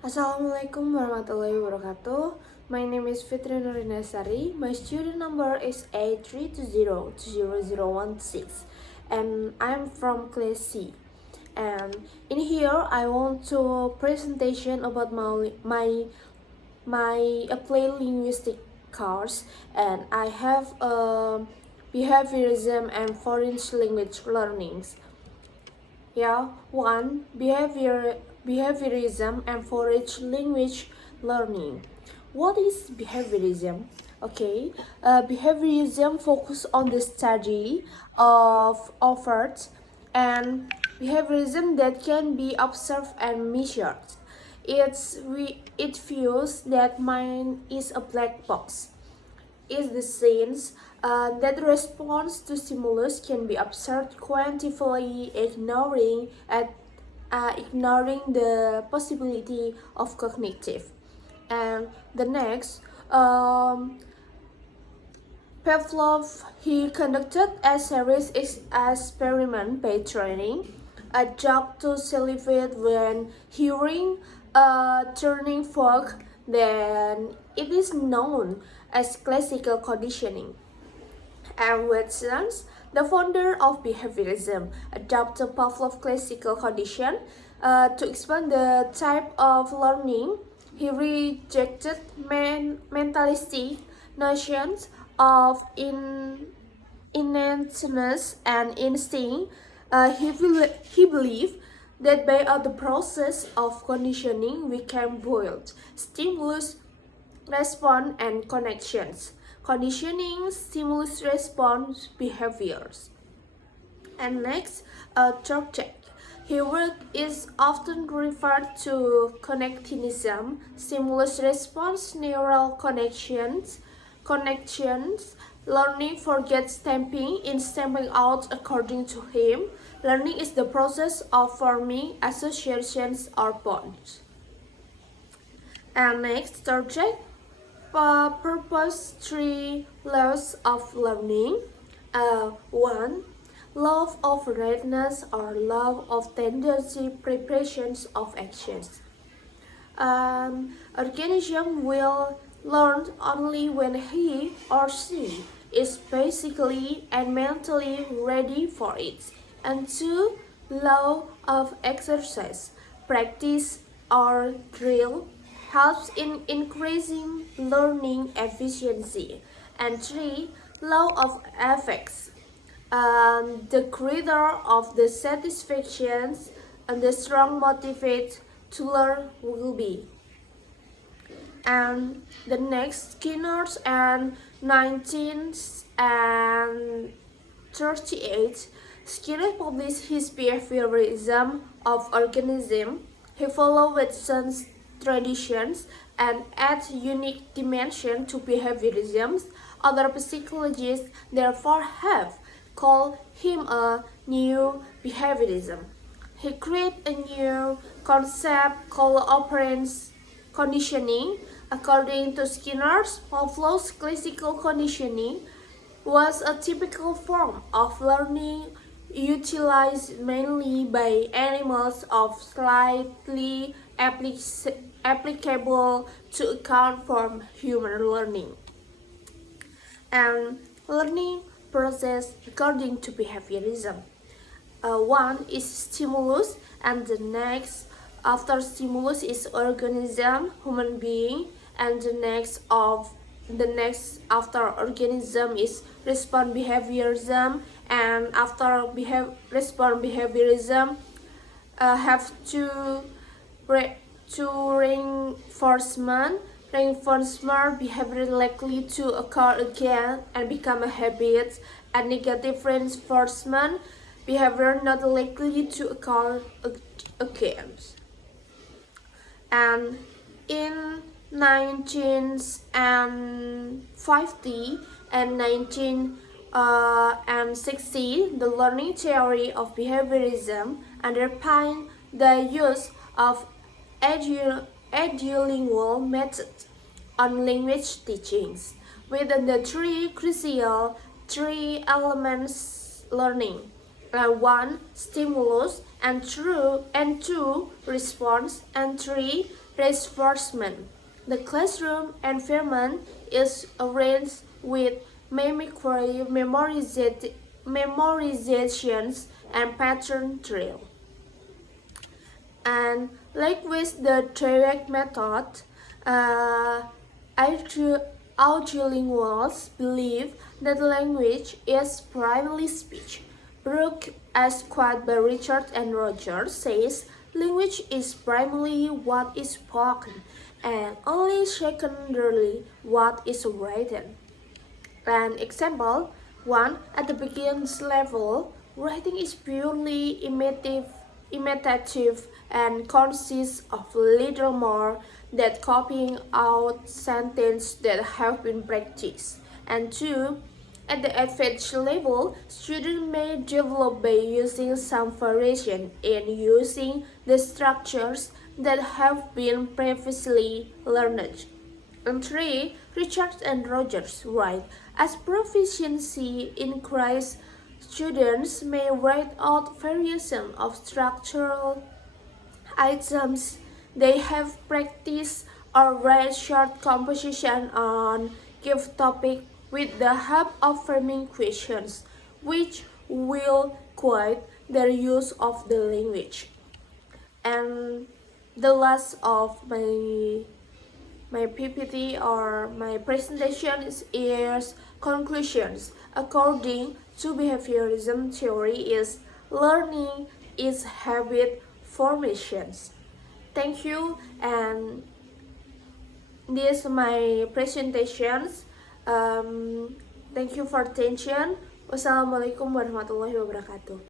Assalamualaikum warahmatullahi wabarakatuh. My name is Fitri Nurindah Sari. My student number is 83202016 and I'm from class C. And in here I want to presentation about my apply linguistic course, and I have behaviorism and foreign language learnings. One, behaviorism and foreign language learning. What is behaviorism? Behaviorism focus on the study of efforts and behaviorism that can be observed and measured. It feels that mind is a black box. Is the sense that the response to stimulus can be observed quantifiably, ignoring the possibility of cognitive. And the next, Pavlov, he conducted a series experiment by training a dog to salivate when hearing a turning fork. Then it is known as classical conditioning. And Watson, the founder of behaviorism, adopted Pavlov's classical condition to expand the type of learning. He rejected mentalistic notions of innateness and instinct. He believed that by the process of conditioning we can build stimulus, response, and connections. Conditioning, stimulus, response, behaviors. And next, Turkcek. His work is often referred to connectivism, stimulus response, neural connections, learning forgets stamping in stamping out. According to him, learning is the process of forming associations or bonds. And next, Turkcek. Purpose 3 laws of learning. 1. Love of readiness or love of tendency preparations of actions. Organism will learn only when he or she is physically and mentally ready for it. And 2. Law of exercise. Practice or drill helps in increasing learning efficiency. And 3. Law of effects. The greater of the satisfactions and the strong motivate to learn will be. And the next, Skinner's and 1938, Skinner published his behaviorism of organism. He followed Watson's traditions and add unique dimension to behaviorism. Other psychologists therefore have called him a new behaviorism. He created a new concept called operant conditioning. According to Skinner, Pavlov's classical conditioning was a typical form of learning utilized mainly by animals of slightly applicable to account for human learning. And learning process according to behaviorism. One is stimulus, and the next after stimulus is organism, human being, and the next after organism is response behaviorism, and after response behaviorism have to reinforcement. Reinforcement behavior likely to occur again and become a habit, and negative reinforcement behavior not likely to occur again. And in 1950 and 1960, the learning theory of behaviorism underpinned the use of edulingual method on language teachings, within the three elements learning. One, stimulus, and two, response, and three, reinforcement. The classroom environment is arranged with mimicry, memorizations, and pattern drill. And like with the direct method, uh, audiolinguals believe that language is primarily speech. Brooke, as quoted by Richard and Rogers, says language is primarily what is spoken and only secondarily what is written. An example, 1. At the beginner's level, writing is purely imitative and consists of little more than copying out sentences that have been practiced. And 2. At the advanced level, students may develop by using some variation in using the structures that have been previously learned. And 3. Richards and Rogers write, as proficiency increases, students may write out variations of structural items they have practiced or write short composition on given topic with the help of framing questions, which will guide their use of the language. And the last of my PPT or my presentation is conclusions. According to behaviorism theory, is learning is habit formations. Thank you, and this is my presentations. Thank you for attention. Wassalamualaikum warahmatullahi wabarakatuh.